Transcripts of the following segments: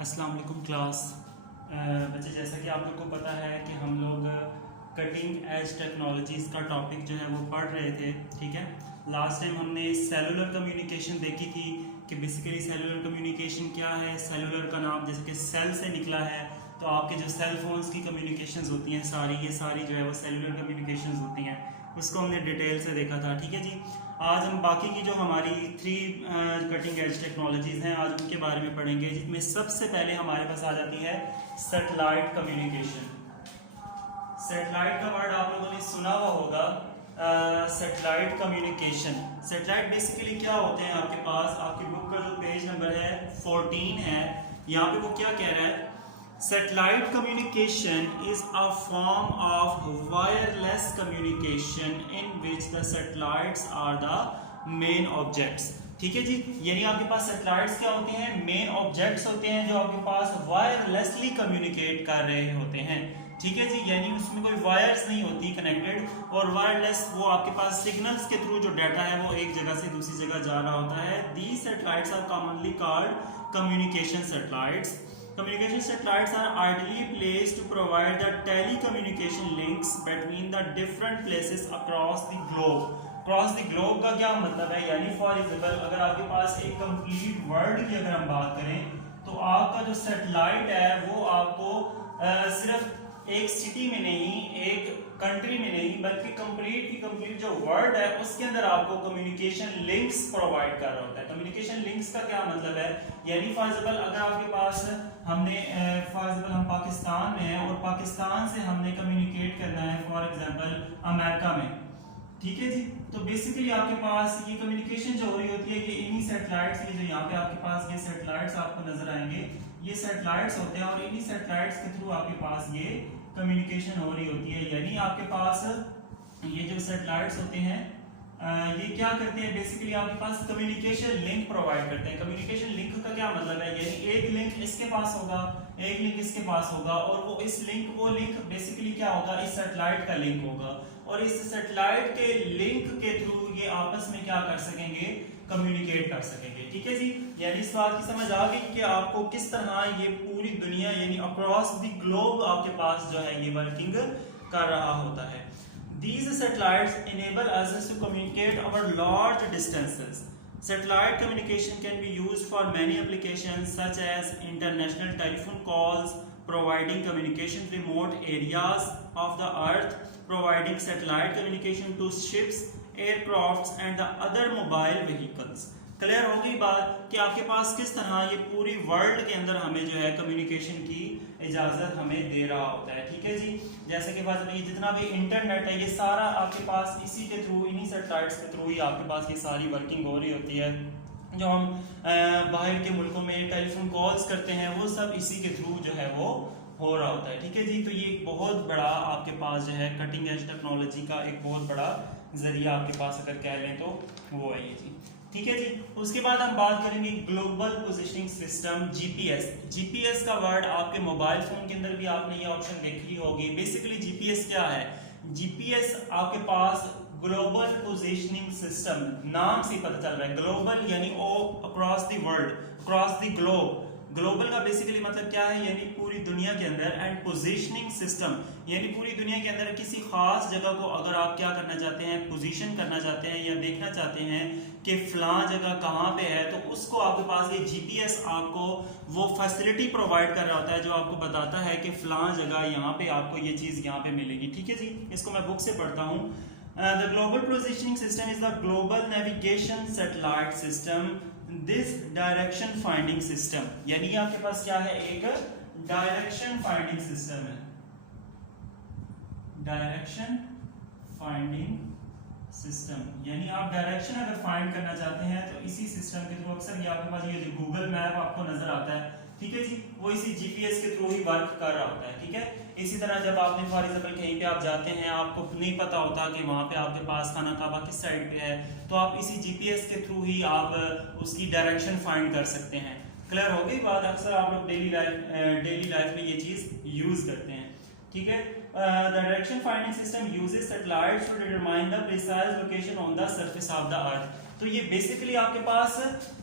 अस्सलाम वालेकुम क्लास। बच्चे, जैसा कि आप लोग को पता है कि हम लोग कटिंग एज टेक्नोलॉजीज़ का टॉपिक जो है वो पढ़ रहे थे। ठीक है, लास्ट टाइम हमने सेलुलर कम्युनिकेशन देखी थी कि बेसिकली सेलुलर कम्युनिकेशन क्या है। सेलुलर का नाम जैसे कि सेल से निकला है, तो आपके जो सेल फोन्स की कम्युनिकेशंस होती हैं ये सारी जो है वो सेलुलर कम्युनिकेशंस होती हैं। उसको हमने डिटेल से देखा था। ठीक है जी, आज हम बाकी की जो हमारी 3 कटिंग एज टेक्नोलॉजीज़ हैं आज उनके बारे में पढ़ेंगे, जिसमें सबसे पहले हमारे पास आ जाती है सैटेलाइट कम्युनिकेशन। सैटेलाइट का वर्ड आप लोगों ने सुना हुआ होगा, सैटेलाइट कम्युनिकेशन। सैटेलाइट बेसिकली क्या होते हैं, आपके पास आपकी बुक का जो पेज नंबर है 14 है, यहाँ पे वो क्या कह रहा है, Satellite communication is a form of wireless communication in which the satellites are the main objects। ठीक है जी, यानी आपके पास सैटेलाइट्स क्या होते हैं, मेन ऑब्जेक्ट्स होते हैं जो आपके पास वायरलेसली कम्युनिकेट कर रहे होते हैं। ठीक है जी, यानी उसमें कोई वायर्स नहीं होती कनेक्टेड, और वायरलेस वो आपके पास सिग्नल्स के थ्रू जो डाटा है वो एक जगह से दूसरी जगह जा रहा होता है। These satellites are commonly called communication satellites। Communication satellites are ideally placed to provide the telecommunication links between the different places across the globe। Across the globe का क्या मतलब है, यानी फॉर एग्जाम्पल अगर आपके पास एक कंप्लीट वर्ल्ड की अगर हम बात करें, तो आपका जो सैटेलाइट है वो आपको सिर्फ एक सिटी में नहीं, एक कंट्री में नहीं, बल्कि कंप्लीट की कंप्लीट जो वर्ल्ड है उसके अंदर आपको कम्युनिकेशन लिंक्स प्रोवाइड कर रहा होता है। कम्युनिकेशन लिंक्स का क्या मतलब है, यानी फॉर एग्जाम्पल अगर आपके पास हमने फॉर एग्जाम्पल हम पाकिस्तान में हैं और पाकिस्तान से हमने कम्युनिकेट करना है फॉर एग्जाम्पल अमेरिका में। ठीक है जी, तो बेसिकली आपके पास ये कम्युनिकेशन जो हो रही होती है, ये इन्हीं सैटेलाइट्स, ये जो यहाँ पे आपके पास ये सैटेलाइट्स आपको नजर आएंगे, ये सैटेलाइट्स होते हैं और इन्हीं सैटेलाइट्स के थ्रू आपके पास ये कम्युनिकेशन हो रही होती है। यानी आपके पास ये जो सैटेलाइट्स होते हैं ये क्या करते हैं, बेसिकली आपके पास कम्युनिकेशन लिंक प्रोवाइड करते हैं। कम्युनिकेशन लिंक का क्या मतलब है, यानी एक लिंक इसके पास होगा, एक लिंक इसके पास होगा, और वो लिंक बेसिकली क्या होगा, इस सैटेलाइट का लिंक होगा, और इस सैटेलाइट के लिंक के थ्रू ये आपस में क्या कर सकेंगे, कम्युनिकेट कर सकेंगे। ठीक है जी, यानी इस बात की समझ आ गई कि आपको किस तरह ये पूरी दुनिया यानी अक्रॉस द ग्लोब आपके पास जो है ये वर्किंग कर रहा होता है। These satellites enable us to communicate over large distances। Satellite communication can be used for many applications such as international telephone calls, providing communication to remote areas of the earth, providing satellite communication to ships, aircrafts and the other mobile vehicles। Clear हो गई बात कि आपके पास किस तरह ये पूरी world के अंदर हमें जो है कम्युनिकेशन की इजाजत हमें दे रहा होता है। ठीक है जी, जैसे कि बात ये जितना भी इंटरनेट है ये सारा आपके पास इसी के थ्रू, इन्हीं सैटेलाइट्स के थ्रू ही आपके पास ये सारी वर्किंग हो रही होती है। जो हम बाहर के मुल्कों में टेलीफोन कॉल्स करते हैं वो सब इसी के थ्रू जो है वो हो रहा होता है। ठीक है जी, तो ये एक बहुत बड़ा आपके पास जो है कटिंग एज टेक्नोलॉजी का एक बहुत बड़ा जरिया आपके पास अगर कह लें तो वो है ये जी। ठीक है जी, उसके बाद हम बात करेंगे global positioning system, GPS. GPS का वर्ड आपके मोबाइल फोन के अंदर भी आपने ये ऑप्शन देखी होगी। बेसिकली जीपीएस क्या है, जीपीएस आपके पास ग्लोबल पोजिशनिंग सिस्टम, नाम से पता चल रहा है, ग्लोबल यानी ओ across the world, across the globe. Global का बेसिकली मतलब क्या है, यानी पूरी दुनिया के अंदर, एंड पोजीशनिंग सिस्टम यानी पूरी दुनिया के अंदर किसी खास जगह को अगर आप क्या करना चाहते हैं, पोजीशन करना चाहते हैं या देखना चाहते हैं कि फलां जगह कहाँ पे है, तो उसको आपके पास ये जीपीएस आपको वो फैसिलिटी प्रोवाइड कर रहा होता है जो आपको बताता है कि फलां जगह यहाँ पे आपको ये चीज़ यहाँ पे मिलेगी। ठीक है जी, इसको मैं बुक से पढ़ता हूँ। The global positioning system is the global navigation satellite system। This direction finding system यानी आपके पास क्या है, एक डायरेक्शन फाइंडिंग सिस्टम है। डायरेक्शन फाइंडिंग सिस्टम यानी आप डायरेक्शन अगर फाइंड करना चाहते हैं तो इसी सिस्टम के थ्रू, अक्सर ये आपके पास ये जो गूगल मैप आपको नजर आता है, ठीक है जी, वो इसी जीपीएस के थ्रू ही वर्क कर रहा होता है। ठीक है, इसी तरह जब आपने फॉर एग्जाम्पल कहीं पे आप जाते हैं, आपको नहीं पता होता कि वहाँ पे आपके पास खाना काबा किस साइड पे है, तो आप इसी जीपीएस के थ्रू ही आप उसकी डायरेक्शन फाइंड कर सकते हैं। क्लियर हो गई बात, अक्सर आप लोग डेली लाइफ में ये चीज यूज करते हैं। ठीक है, the direction finding system uses satellites to determine the precise location on the surface of the earth. तो ये बेसिकली आपके पास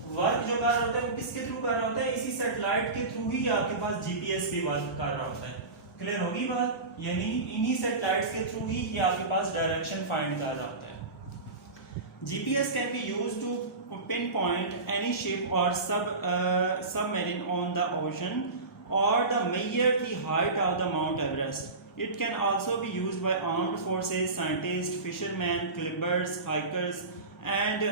वर्क जो कर रहा होता है वो किसके थ्रू कर रहा होता है, इसी सैटेलाइट के थ्रू ही आपके पास जीपीएस भी वर्क कर रहा होता है। क्लियर होगी बात, यानी इन्हीं सैटेलाइट्स के थ्रू ही ये आपके पास डायरेक्शन फाइंड कर रहा होता है। GPS can be used to pinpoint any ship or submarine on the ocean or the measure the height of the Mount Everest. It can also be used by armed forces, scientists, fishermen, climbers, hikers, and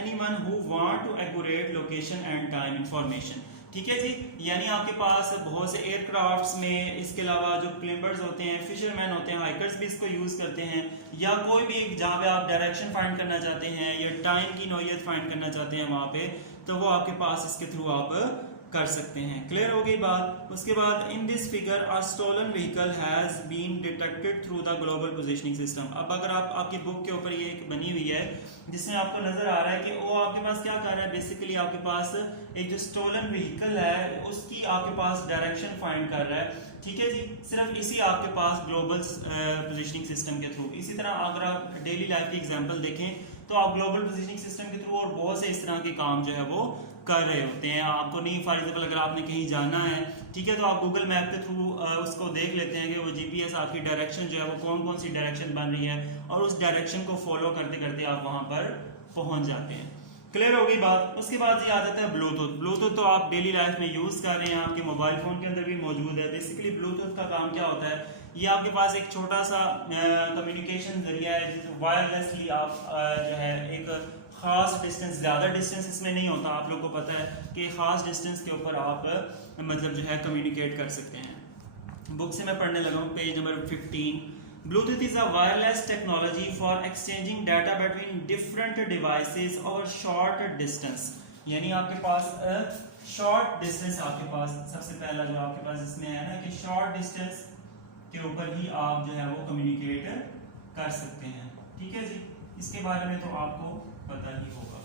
anyone who want to accurate location and time information. ठीक है जी, यानी आपके पास बहुत से aircrafts में, इसके अलावा जो क्लाइंबर्स होते हैं, फिशरमैन होते हैं, हाइकर्स भी इसको यूज करते हैं, या कोई भी जहाँ पे आप डायरेक्शन फाइंड करना चाहते हैं या टाइम की नौयत फाइंड करना चाहते हैं वहाँ पे, तो वो आपके पास इसके थ्रू आप कर सकते हैं। क्लियर हो गई बात। उसके बाद in this figure a stolen vehicle has been detected through the global positioning system. अब अगर आपकी बुक के ऊपर ये एक बनी हुई है जिसमें आपको नजर आ रहा है कि वो आपके पास क्या कर रहा है, बेसिकली आपके पास एक जो स्टोलन व्हीकल है उसकी आपके पास डायरेक्शन फाइंड कर रहा है। ठीक है जी, सिर्फ इसी आपके पास ग्लोबल पोजीशनिंग सिस्टम के थ्रू। इसी तरह अगर आप डेली लाइफ की एग्जांपल देखें तो आप ग्लोबल पोजीशनिंग सिस्टम के थ्रू और बहुत से इस तरह के काम जो है वो कर रहे होते हैं। आपको नहीं, फॉर एग्जांपल अगर आपने कहीं जाना है, ठीक है, तो आप गूगल मैप के थ्रू उसको देख लेते हैं कि वो जीपीएस आपकी डायरेक्शन जो है वो कौन कौन सी डायरेक्शन बन रही है, और उस डायरेक्शन को फॉलो करते करते आप वहां पर पहुंच जाते हैं। क्लियर हो गई बात। उसके बाद ये आ जाता है ब्लूटूथ। ब्लूटूथ तो आप डेली लाइफ में यूज कर रहे हैं, आपके मोबाइल फोन के अंदर भी मौजूद है। बेसिकली ब्लूटूथ का काम क्या होता है, ये आपके पास एक छोटा सा कम्युनिकेशन जरिया है जिसे वायरलेसली आप जो है एक खास डिस्टेंस, ज़्यादा डिस्टेंस इसमें नहीं होता, आप लोग को पता है कि खास डिस्टेंस के ऊपर आप मतलब जो है कम्युनिकेट कर सकते हैं। बुक से मैं पढ़ने लगा हूँ, page number 15। Bluetooth is a wireless technology for exchanging data between different devices over short distance. यानी आपके पास शॉर्ट डिस्टेंस, आपके पास सबसे पहला जो आपके पास इसमें है ना कि शॉर्ट डिस्टेंस के ऊपर ही आप जो है वो कम्युनिकेट कर सकते हैं। ठीक है जी, इसके बारे में तो आपको पता ही होगा।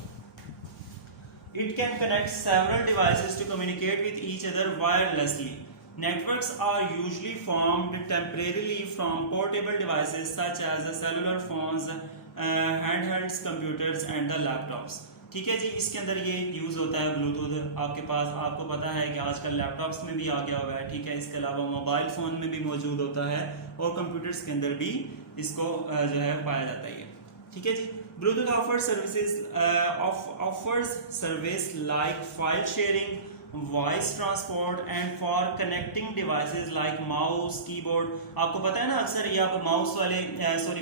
It can connect several devices to communicate with each other wirelessly. Networks are usually formed temporarily from portable devices such as the cellular phones, handhelds, computers and the laptops. ठीक है जी, इसके अंदर ये यूज होता है ब्लूटूथ। आपके पास, आपको पता है कि आजकल लैपटॉप्स में भी आ गया हुआ है, ठीक है, इसके अलावा मोबाइल फोन में भी मौजूद होता है और कंप्यूटर्स के अंदर भी इसको जो है पाया जाता है। ठीक है जी, Bluetooth offers service like file sharing, voice transport and for connecting devices like mouse, keyboard. आपको पता है ना, अक्सर ये आप माउस वाले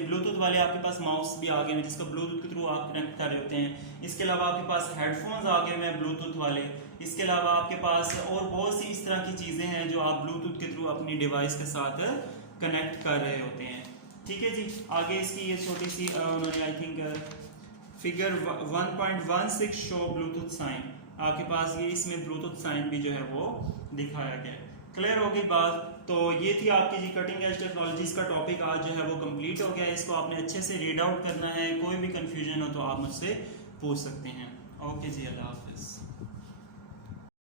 ब्लूटूथ वाले आपके पास माउस भी आ गए हैं जिसको ब्लूटूथ के थ्रू आप कनेक्ट कर रहे होते हैं। इसके अलावा आपके पास हेडफोन्स आ गए हुए हैं ब्लूटूथ वाले। इसके अलावा आपके पास और बहुत सी इस तरह की चीज़ें हैं जो आप ब्लूटूथ के थ्रू अपनी डिवाइस के साथ कनेक्ट कर रहे होते हैं। ठीक है जी, आगे इसकी ये छोटी सी उन्होंने I think figure 1.16 show Bluetooth sign, आपके पास ये इसमें ब्लूटूथ साइन भी जो है वो दिखाया गया। क्लियर हो गई बात। तो ये थी आपकी जी कटिंग एज टेक्नोलॉजीज का टॉपिक आज जो है वो कंप्लीट हो गया। इसको आपने अच्छे से रीड आउट करना है, कोई भी कंफ्यूजन हो तो आप मुझसे पूछ सकते हैं। ओके जी, अल्लाह हाफिज।